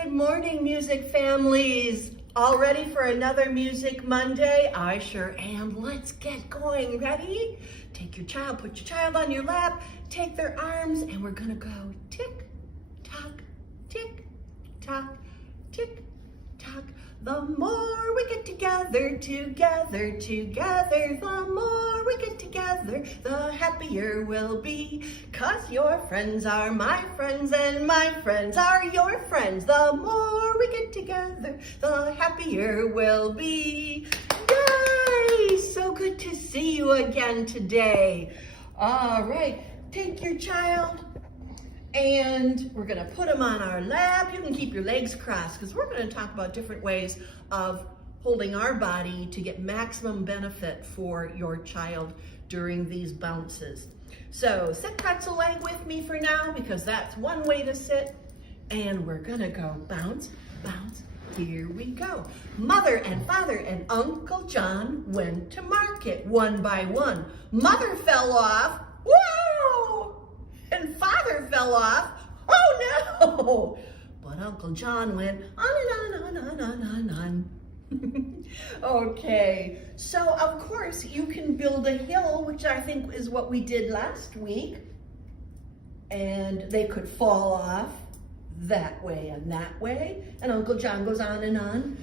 Good morning, music families. All ready for another Music Monday? I sure am. Let's get going. Ready? Take your child, put your child on your lap, take their arms, and we're gonna go tick, tock, tick, tock, tick, tock. The more we get together, the more we get together, the happier we'll be. 'Cause your friends are my friends and my friends are your friends. The more we get together, the happier we'll be. Yay! So good to see you again today. All right, take your child and we're gonna put them on our lap. You can keep your legs crossed because we're gonna talk about different ways of holding our body to get maximum benefit for your child during these bounces. So sit pretzel leg with me for now because that's one way to sit. And we're gonna go bounce, bounce. Here we go. Mother and father and Uncle John went to market one by one. Mother fell off. Whoa! And father fell off. Oh no! But Uncle John went on and on. Okay, so of course you can build a hill, which I think is what we did last week. And they could fall off that way and that way. And Uncle John goes on and on.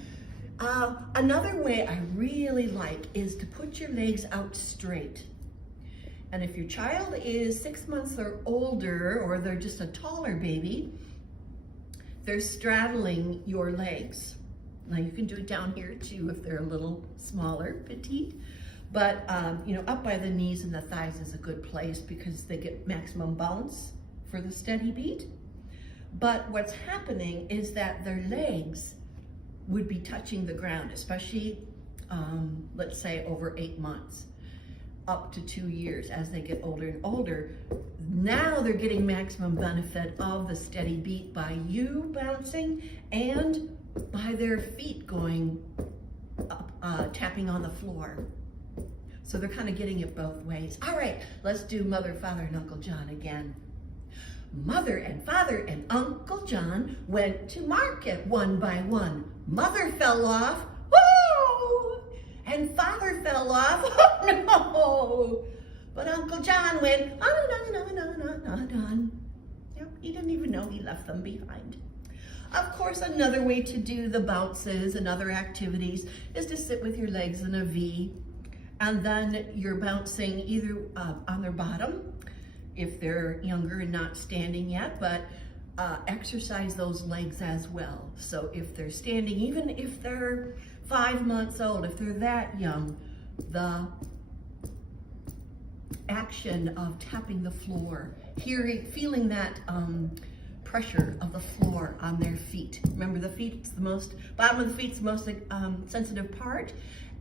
Another way I really like is to put your legs out straight. And if your child is 6 months or older, or they're just a taller baby, they're straddling your legs. Now you can do it down here too if they're a little smaller, petite. But up by the knees and the thighs is a good place because they get maximum bounce for the steady beat. But what's happening is that their legs would be touching the ground, especially, let's say over 8 months. Up to 2 years as they get older and older. Now they're getting maximum benefit of the steady beat by you bouncing and by their feet going up, tapping on the floor. So they're kind of getting it both ways. All right, let's do Mother, Father, and Uncle John again. Mother and father and Uncle John went to market one by one. Mother fell off. Whoa! And father fell off. Oh no! But Uncle John went on. Yep, he didn't even know he left them behind. Of course, another way to do the bounces and other activities is to sit with your legs in a V, and then you're bouncing either on their bottom, if they're younger and not standing yet, but exercise those legs as well. So if they're standing, even if they're 5 months old, if they're that young, the action of tapping the floor, feeling that pressure of the floor on their feet. Remember, the feet's the most, bottom of the feet's the most sensitive part,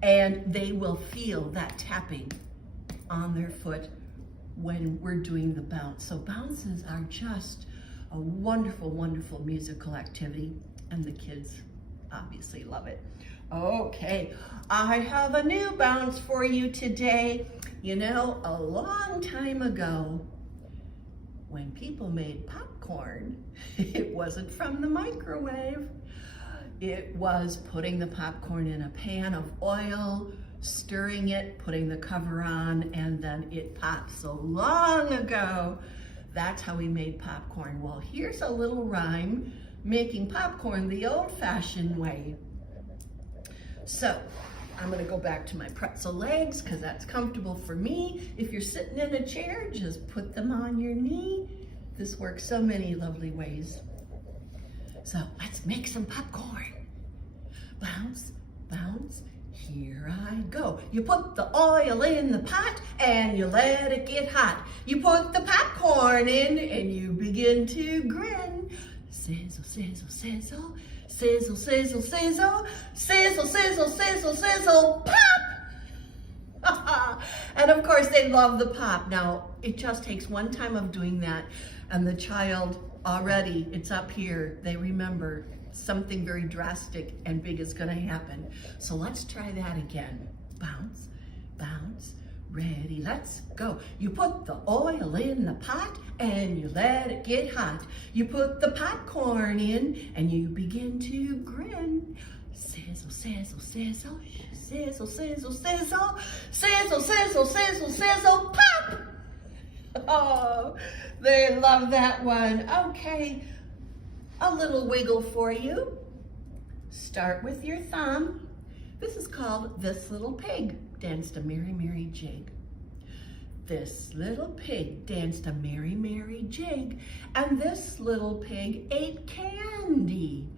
and they will feel that tapping on their foot when we're doing the bounce. So bounces are just a wonderful, wonderful musical activity, and the kids obviously love it. Okay, I have a new bounce for you today. You know, a long time ago, when people made popcorn, it wasn't from the microwave. It was putting the popcorn in a pan of oil, stirring it, putting the cover on, and then it popped. So long ago, that's how we made popcorn. Well, here's a little rhyme, making popcorn the old-fashioned way. So, I'm gonna go back to my pretzel legs because that's comfortable for me. If you're sitting in a chair, just put them on your knee. This works so many lovely ways. So let's make some popcorn. Bounce, bounce, here I go. You put the oil in the pot and you let it get hot. You put the popcorn in and you begin to grin. Sizzle, sizzle, sizzle. Sizzle, sizzle, sizzle, sizzle, sizzle, sizzle, sizzle, pop! And of course they love the pop. Now, it just takes one time of doing that and the child already, it's up here, they remember something very drastic and big is gonna happen. So let's try that again. Bounce, bounce, Ready, let's go. You put the oil in the pot and you let it get hot. You put the popcorn in and you begin to grin. Sizzle, sizzle, sizzle, sizzle, sizzle, sizzle, sizzle, sizzle, sizzle, sizzle, pop! Oh, they love that one. Okay, a little wiggle for you. Start with your thumb. This is called This Little Pig Danced a Merry, Merry Jig. This little pig danced a merry, merry jig, and this little pig ate candy.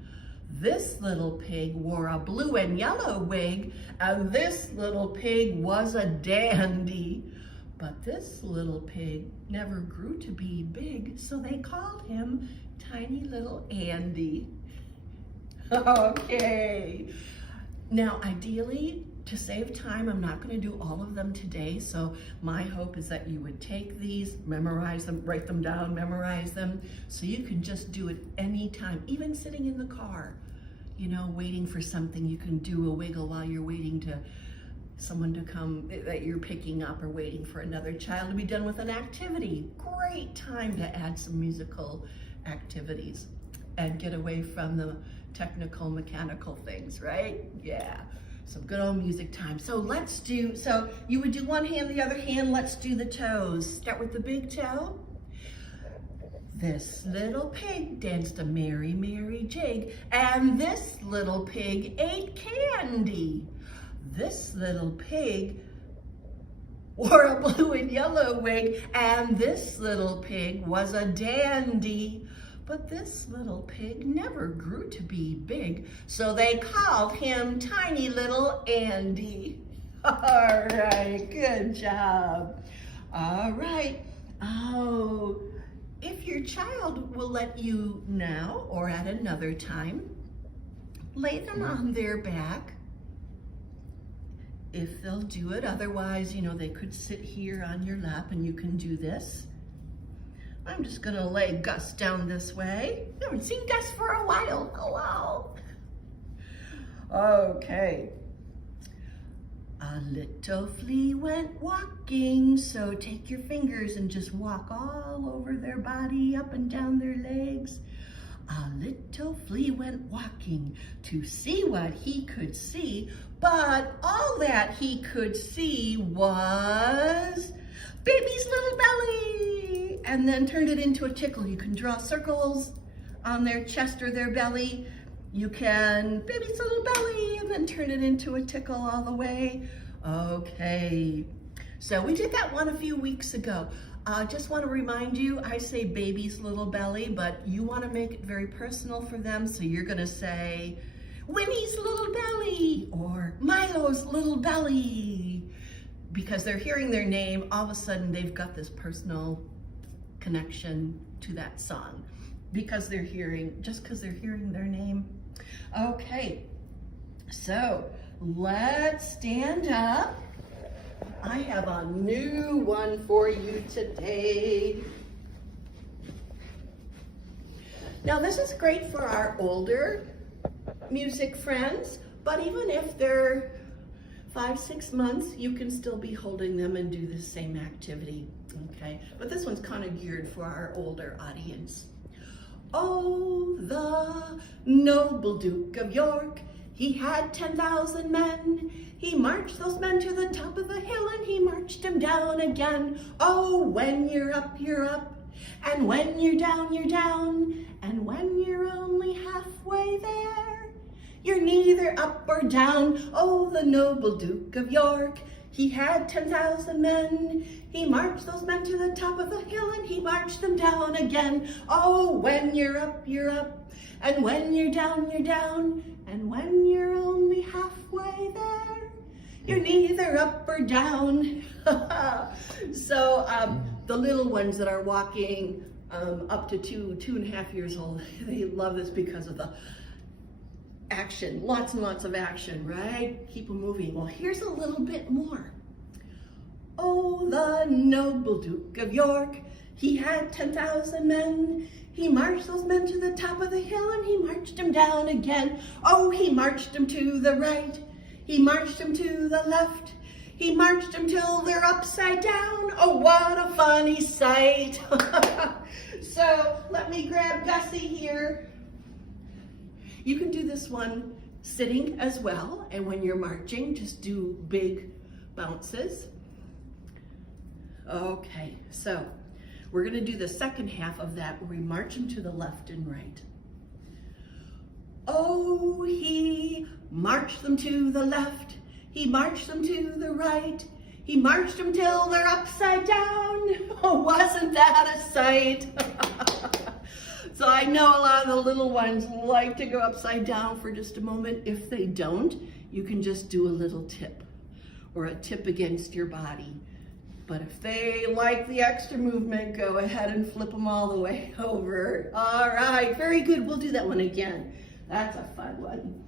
This little pig wore a blue and yellow wig, and this little pig was a dandy. But this little pig never grew to be big, so they called him Tiny Little Andy. Okay. Now, ideally, to save time, I'm not going to do all of them today, so my hope is that you would take these, memorize them, write them down, memorize them, so you can just do it anytime, even sitting in the car, you know, waiting for something. You can do a wiggle while you're waiting to someone to come that you're picking up, or waiting for another child to be done with an activity. Great time to add some musical activities and get away from the technical, mechanical things, right? Yeah, some good old music time. So so you would do one hand, the other hand, let's do the toes. Start with the big toe. This little pig danced a merry, merry jig, and this little pig ate candy. This little pig wore a blue and yellow wig, and this little pig was a dandy. But this little pig never grew to be big, so they called him Tiny Little Andy. All right, good job. All right. Oh, if your child will let you now or at another time, lay them on their back. If they'll do it, otherwise, you know, they could sit here on your lap and you can do this. I'm just gonna lay Gus down this way. I haven't seen Gus for a while. Oh, wow. Okay. A little flea went walking, so take your fingers and just walk all over their body, up and down their legs. A little flea went walking to see what he could see, but all that he could see was baby's little belly, and then turned it into a tickle. You can draw circles on their chest or their belly. You can baby's little belly, and then turn it into a tickle all the way. Okay, so we did that one a few weeks ago. Just want to remind you, I say baby's little belly, but you want to make it very personal for them, so you're going to say Winnie's little belly or Milo's little belly. Because they're hearing their name, all of a sudden they've got this personal connection to that song because they're hearing their name. Okay, so let's stand up. I have a new one for you today. Now this is great for our older music friends, but even if they're 5-6 months, you can still be holding them and do the same activity, okay? But this one's kind of geared for our older audience. Oh, the noble Duke of York, he had 10,000 men. He marched those men to the top of the hill and he marched them down again. Oh, when you're up, and when you're down, and when you're only halfway there, you're neither up or down. Oh, the noble Duke of York, he had 10,000 men. He marched those men to the top of the hill and he marched them down again. Oh, when you're up, and when you're down, and when you're only halfway there, you're neither up or down. So the little ones that are walking up to 2.5 years old, they love this because of the action, lots and lots of action, right? Keep them moving. Well, here's a little bit more. Oh, the noble Duke of York, he had 10,000 men. He marched those men to the top of the hill and he marched them down again. Oh, he marched them to the right. He marched them to the left. He marched them till they're upside down. Oh, what a funny sight. So let me grab Gussie here. You can do this one sitting as well. And when you're marching, just do big bounces. Okay, so we're gonna do the second half of that where we march them to the left and right. Oh, he marched them to the left. He marched them to the right. He marched them till they're upside down. Oh, wasn't that a sight? So I know a lot of the little ones like to go upside down for just a moment. If they don't, you can just do a little tip or a tip against your body. But if they like the extra movement, go ahead and flip them all the way over. All right, very good. We'll do that one again. That's a fun one.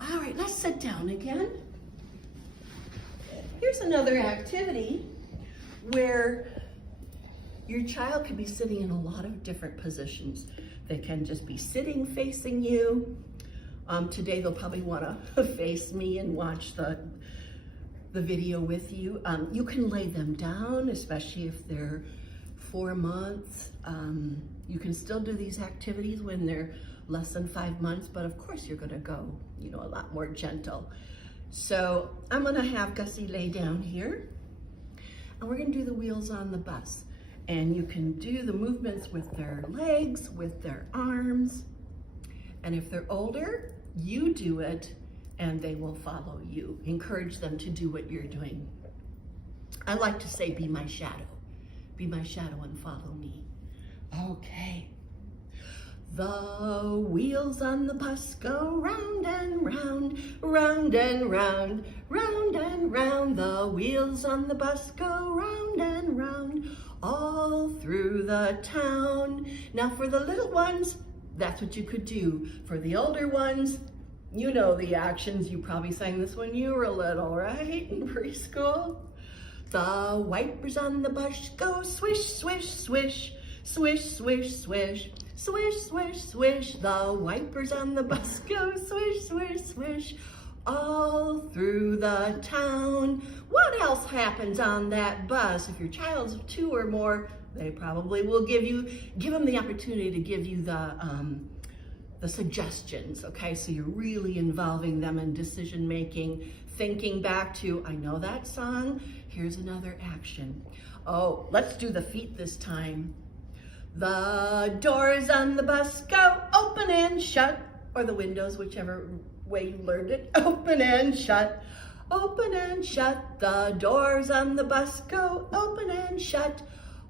All right, let's sit down again. Here's another activity where your child can be sitting in a lot of different positions. They can just be sitting facing you. Today they'll probably want to face me and watch the video with you. You can lay them down, especially if they're 4 months. You can still do these activities when they're less than 5 months, but of course you're gonna go, a lot more gentle. So I'm gonna have Gussie lay down here, and we're gonna do the wheels on the bus. And you can do the movements with their legs, with their arms. And if they're older, you do it and they will follow you. Encourage them to do what you're doing. I like to say, be my shadow. Be my shadow and follow me. Okay. The wheels on the bus go round and round, round and round, round and round. The wheels on the bus go round and round, all through the town. Now for the little ones, that's what you could do. For the older ones, you know the actions. You probably sang this when you were little, right? In preschool. The wipers on the bus go swish, swish, swish, swish, swish, swish, swish, swish, swish. The wipers on the bus go swish, swish, swish, all through the town. What else happens on that bus? If your child's 2 or more, they probably will give them the opportunity to give you the suggestions, okay? So you're really involving them in decision making, thinking back to, I know that song, here's another action. Oh, let's do the feet this time. The doors on the bus go open and shut, or the windows, whichever way you learned it, open and shut, open and shut. The doors on the bus go open and shut,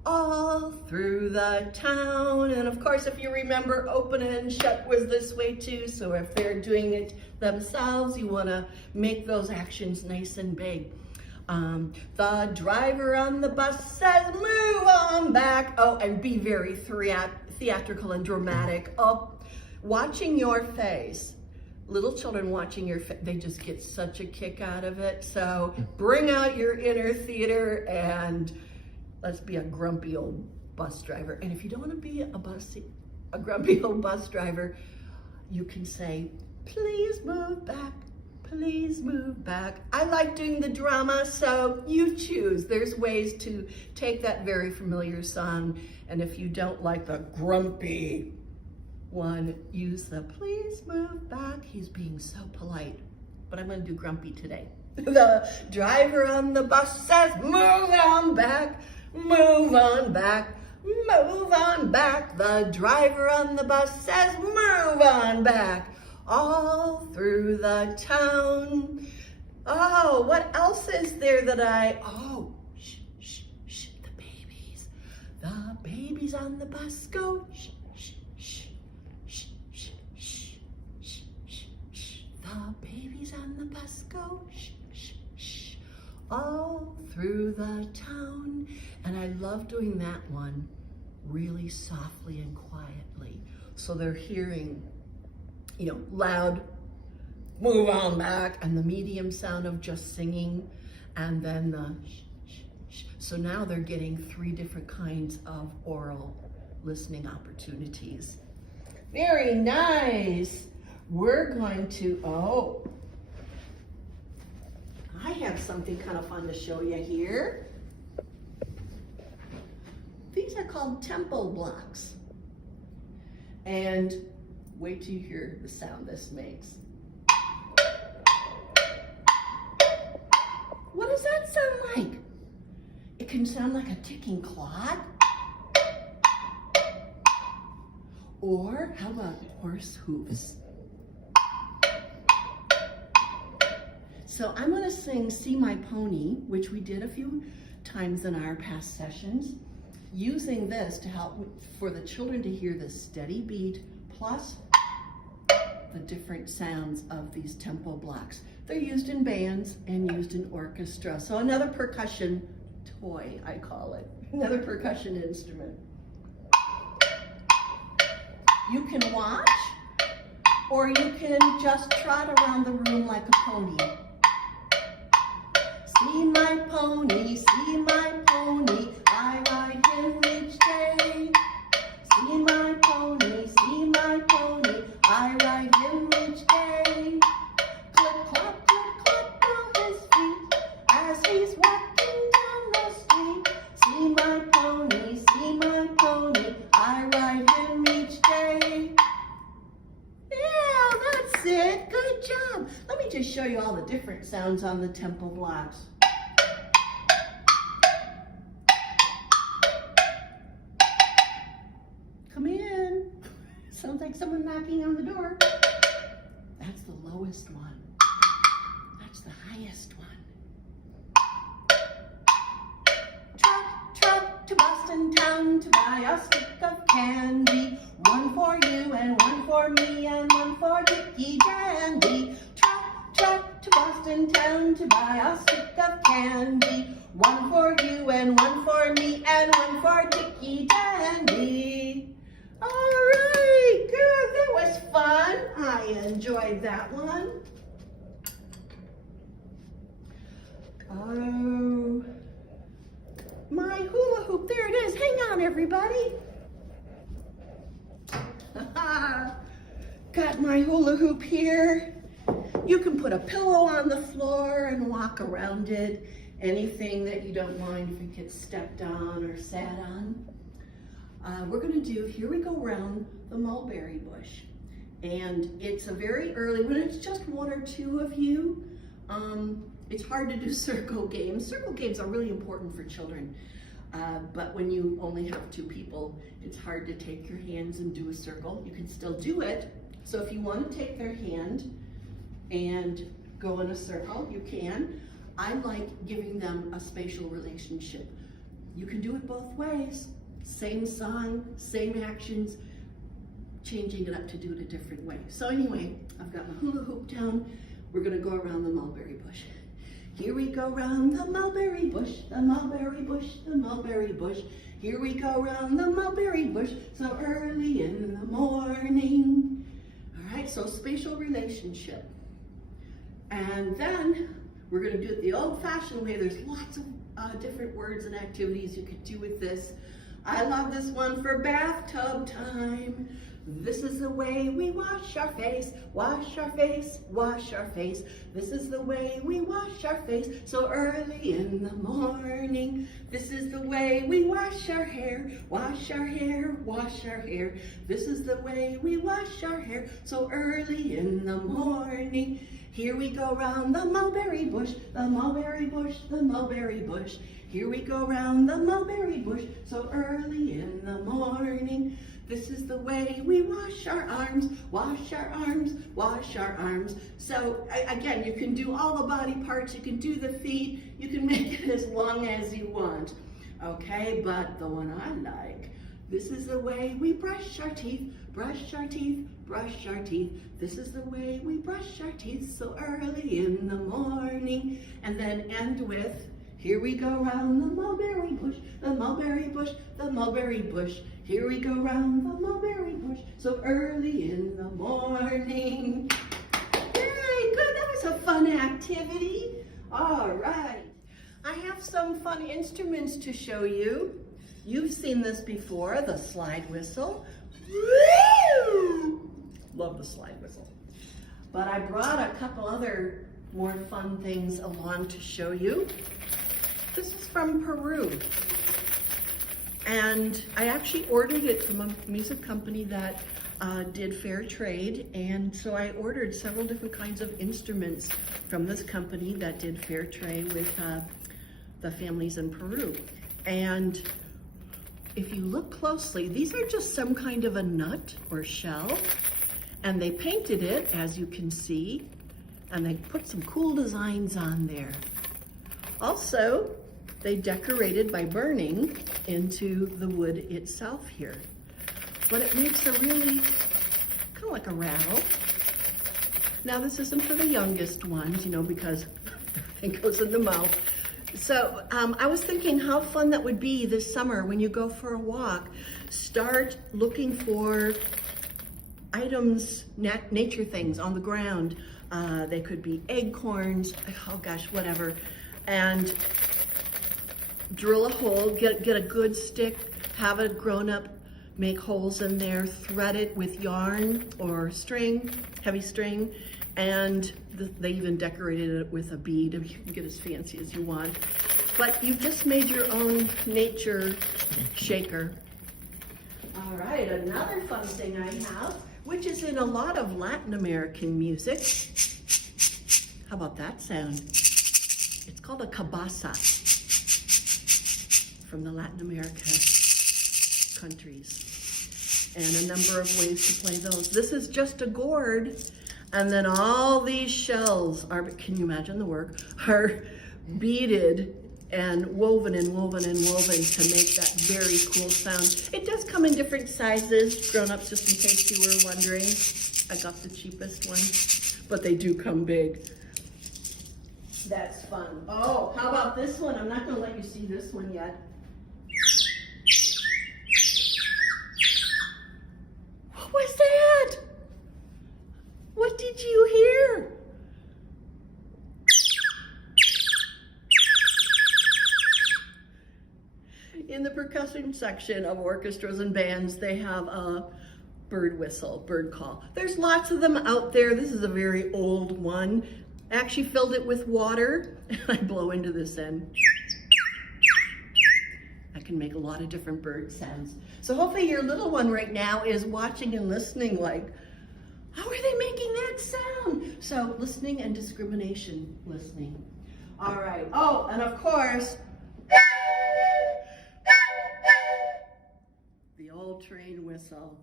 all through the town. And of course, if you remember, open and shut was this way too. So if they're doing it themselves, you want to make those actions nice and big. The driver on the bus says, move on back. Oh, and be very theatrical and dramatic. Oh, watching your face. Little children watching your face, they just get such a kick out of it. So bring out your inner theater and let's be a grumpy old bus driver. And if you don't want to be a grumpy old bus driver, you can say, please move back, please move back. I like doing the drama, so you choose. There's ways to take that very familiar song, and if you don't like the grumpy one, use the please move back. He's being so polite, but I'm going to do grumpy today. The driver on the bus says, move on back, move on back, move on back. The driver on the bus says, move on back, all through the town. Oh, what else is there that shh, shh, shh, the babies. The babies on the bus go, shh, shh, shh, shh, shh, shh, shh, shh, shh. The babies on the bus go, shh, shh, shh, all through the town. And I love doing that one really softly and quietly. So they're hearing, loud, move on back, and the medium sound of just singing, and then the shh, shh, shh. So now they're getting 3 different kinds of oral listening opportunities. Very nice. We're going to, I have something kind of fun to show you here. These are called tempo blocks. And wait till you hear the sound this makes. What does that sound like? It can sound like a ticking clock. Or how about horse hooves? So I'm going to sing See My Pony, which we did a few times in our past sessions, using this to help for the children to hear the steady beat plus the different sounds of these tempo blocks. They're used in bands and used in orchestra. So another percussion toy, I call it, another percussion instrument. You can watch, or you can just trot around the room like a pony. See my pony, I ride him each day. See my pony, I ride him each day. Clip, clop, to his feet as he's walking down the street. See my pony, I ride him each day. Yeah, that's it. Good job. Let me just show you all the different sounds on the tempo blocks. Come in. Sounds like someone knocking on the door. That's the lowest one. That's the highest one. Trot to Boston town to buy a stick of candy. One for you and one for me and one for Dickie Dandy. Trot to Boston town to buy a stick of candy. One for you and one for me and one for Dickie Dandy. All right, good. That was fun. I enjoyed that one. Oh, my hula hoop. There it is. Hang on, everybody. Got my hula hoop here. You can put a pillow on the floor and walk around it. Anything that you don't mind if it gets stepped on or sat on. We're going to do, here we go around the mulberry bush. And it's a very early, when it's just one or two of you, it's hard to do circle games. Circle games are really important for children. But when you only have two people, it's hard to take your hands and do a circle. You can still do it. So if you want to take their hand and go in a circle, you can. I like giving them a spatial relationship. You can do it both ways. Same song, same actions, changing it up to do it a different way. So anyway, I've got my hula hoop down. We're going to go around the mulberry bush. Here we go round the mulberry bush, the mulberry bush, the mulberry bush. Here we go round the mulberry bush, so early in the morning. All right, so spatial relationship. And then we're going to do it the old-fashioned way. There's lots of different words and activities you could do with this. I love this one for bathtub time. This is the way we wash our face, wash our face, wash our face. This is the way we wash our face so early in the morning. This is the way we wash our hair, wash our hair, wash our hair. This is the way we wash our hair so early in the morning. Here we go round the mulberry bush, the mulberry bush, the mulberry bush. Here we go round the mulberry bush so early in the morning. This is the way we wash our arms, wash our arms, wash our arms. So again, you can do all the body parts, you can do the feet, you can make it as long as you want. Okay, but the one I like, this is the way we brush our teeth, brush our teeth, brush our teeth. This is the way we brush our teeth so early in the morning. And then end with, here we go round the mulberry bush, the mulberry bush, the mulberry bush. Here we go round the mulberry bush so early in the morning. Yay, good, that was a fun activity. All right, I have some fun instruments to show you. You've seen this before, the slide whistle. Woo! Love the slide whistle. But I brought a couple other more fun things along to show you. This is from Peru. And I actually ordered it from a music company that did fair trade. And so I ordered several different kinds of instruments from this company that did fair trade with the families in Peru. And if you look closely, these are just some kind of a nut or shell. And they painted it, as you can see, and they put some cool designs on there. Also, they decorated by burning into the wood itself here. But it makes a really, kind of like a rattle. Now this isn't for the youngest ones, you know, because everything goes in the mouth. So I was thinking how fun that would be this summer when you go for a walk. Start looking for items, nature things on the ground. They could be acorns, oh gosh, whatever. And drill a hole, get a good stick, have a grown-up make holes in there, thread it with yarn or string, heavy string, and they even decorated it with a bead. You can get as fancy as you want. But you've just made your own nature shaker. All right, another fun thing I have, which is in a lot of Latin American music. How about that sound? It's called a cabasa from the Latin America countries. And a number of ways to play those. This is just a gourd, and then all these shells are, can you imagine the work, are beaded and woven and woven and woven to make that very cool sound. It does come in different sizes, grown-ups, just in case you were wondering. I got the cheapest one, but they do come big. That's fun. Oh, how about this one? I'm not gonna let you see this one yet. What was that? What did you hear? In the percussion section of orchestras and bands, they have a bird whistle, bird call. There's lots of them out there. This is a very old one. I actually filled it with water, and I blow into this end. I can make a lot of different bird sounds. So hopefully your little one right now is watching and listening like, how are they making that sound? So listening and discrimination listening. All right, oh, and of course, the old train whistle.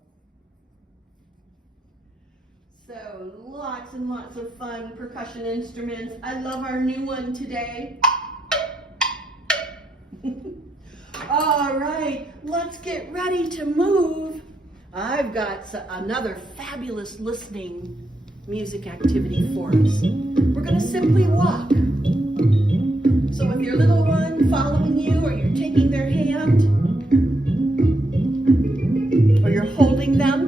So lots and lots of fun percussion instruments. I love our new one today. All right, let's get ready to move. I've got another fabulous listening music activity for us. We're gonna simply walk. So with your little one following you, or you're taking their hand, or you're holding them.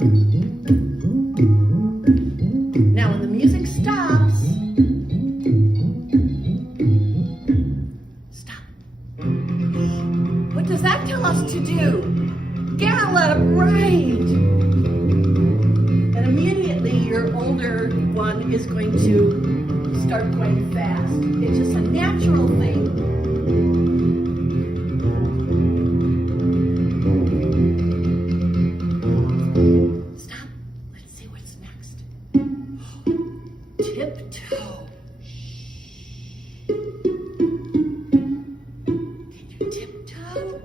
Now when the music stops, stop. What does that tell us to do? Gallop, right. And immediately your older one is going to start going fast. It's just a natural thing. Tiptoe. Can you tiptoe?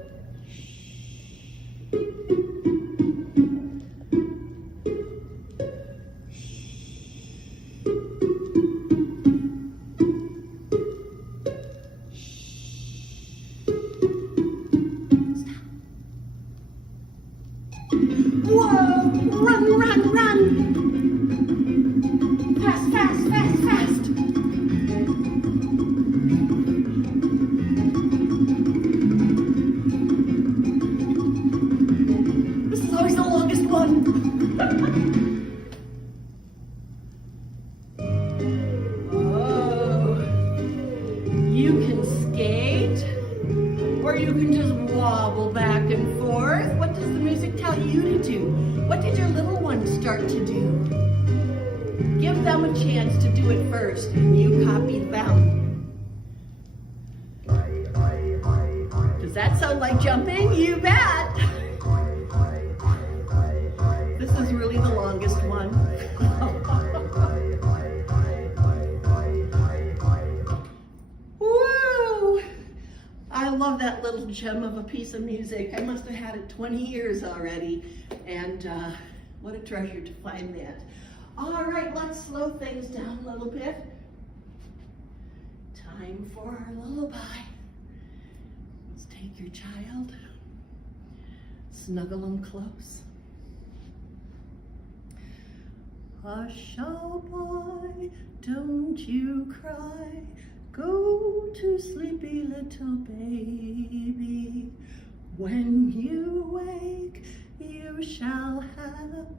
Stop. Whoa! Run, run, run! Fast, fast, fast, fast. This is always the longest one. Oh, you can skate, or you can just wobble back and forth. What does the music tell you to do? What did your little one start to do? Give give them a chance to do it first, and you copy them. Does that sound like jumping? You bet! This is really the longest one. Woo! I love that little gem of a piece of music. I must have had it 20 years already, and what a treasure to find that. All right, let's slow things down a little bit. Time for our lullaby. Let's take your child, snuggle them close. Hush, oh boy, don't you cry. Go to sleepy little baby. When you wake, you shall have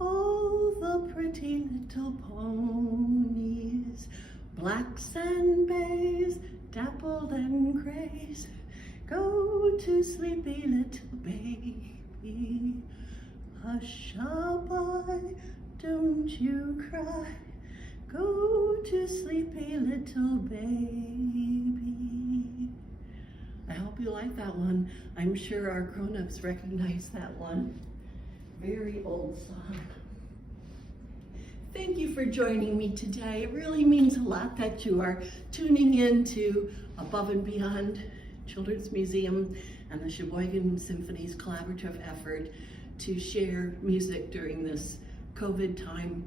all the pretty little ponies, blacks and bays, dappled and grays. Go to sleepy little baby. Hush, oh boy, don't you cry. Go to sleepy little baby. I hope you like that one. I'm sure our grown-ups recognize that one. Very old song. Thank you for joining me today. It really means a lot that you are tuning in to Above and Beyond Children's Museum and the Sheboygan Symphony's collaborative effort to share music during this COVID time.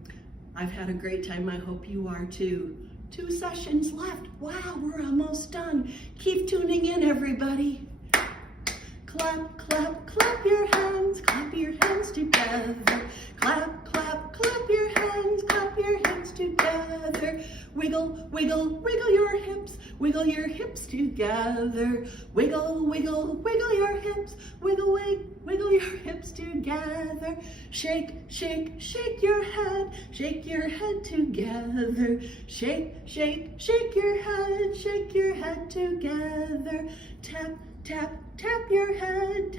I've had a great time. I hope you are too. 2 sessions left. Wow, we're almost done. Keep tuning in, everybody. Clap, clap, clap your hands together. Clap, clap, clap your hands together. Wiggle, wiggle, wiggle your hips together. Wiggle, wiggle, wiggle your hips, wiggle, wiggle your hips together. Shake, shake, shake your head together. Shake, shake, shake your head together. Tap, tap, tap your head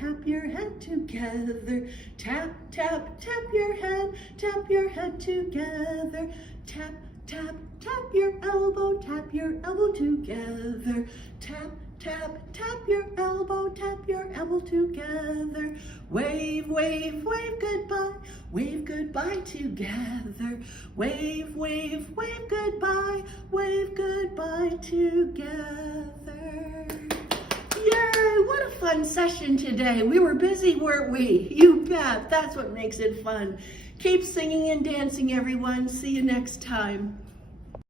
together. Tap, tap, tap your head together. Tap, tap, tap your elbow together. Tap, tap, tap your elbow together. Wave, wave, wave goodbye together. Wave, wave, wave goodbye together. Yay, what a fun session today. We were busy, weren't we? You bet, that's what makes it fun. Keep singing and dancing, everyone. See you next time.